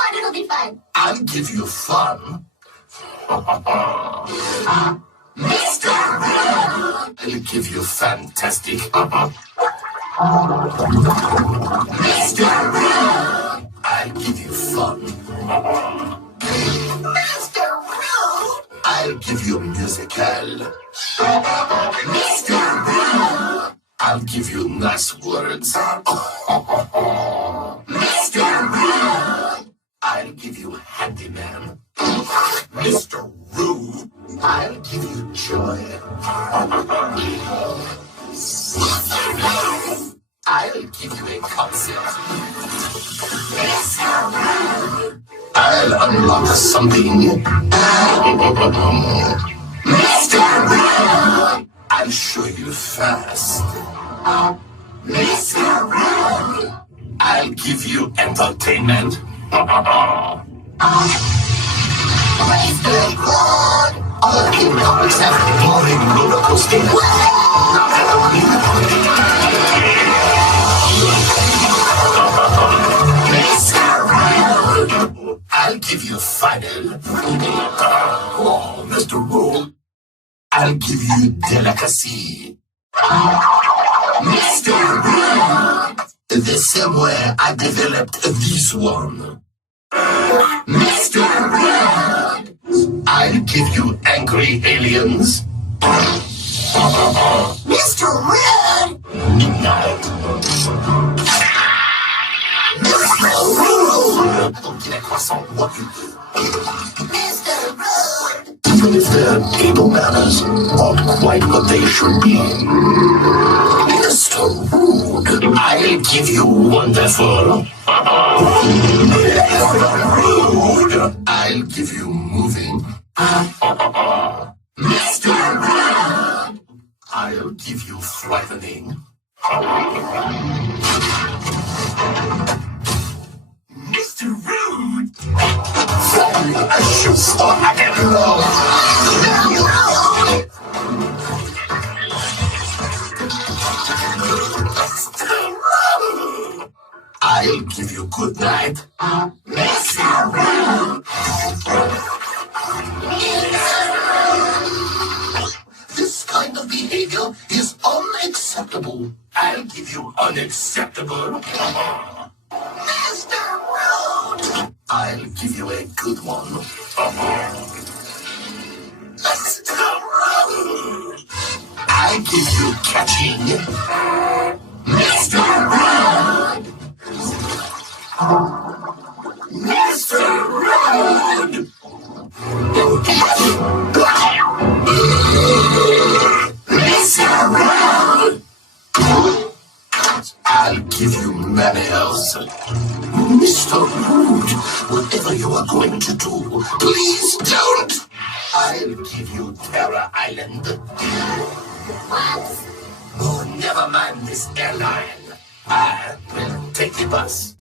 on, it'll be fun. I'll give you fun. Mr. Rude! I'll give you fantastic. Mr. Rude! I'll give you fun. Mr. Rude! I'll give you musical. Mr. Rude! I'll give you nice words. Mr. Rude! I'll give you handyman. Mr. Rude! I'll give you joy. I'll give you a concert. Mr. Rude! I'll unlock something. Mr. Rude! I'll show you fast. Mr. Rude! I'll give you entertainment. Mr. Rude! All in cars have boring roller coaster. Mr. Rude! I'll give you final. Oh, Mr. Rude! I'll give you delicacy. Mr. Rude! The same way I developed this one. Mr. Rude! I'll give you angry aliens. Mr. Rude! Midnight. Mr. Rude! Don't get a croissant, what you do? Mr. Rude! Even if their table manners aren't quite what they should be. Mr. Rude! I'll give you wonderful. Mr. Rude! I'll give you moving. Mr. Rude! I'll give you frightening. Mr. Rude! Finally, I should start again. I'll give you good night. Mr. Rude! This kind of behavior is unacceptable. I'll give you unacceptable. Mr. Rude! I'll give you a good one. Mr. Rude! I'll give you catching. Mr. Rude! Mr. Rude! Mr. Rude! I'll give you manners. Mr. Rude, whatever you are going to do, please don't. I'll give you Terror Island. What? Oh, never mind this airline. I will take the bus.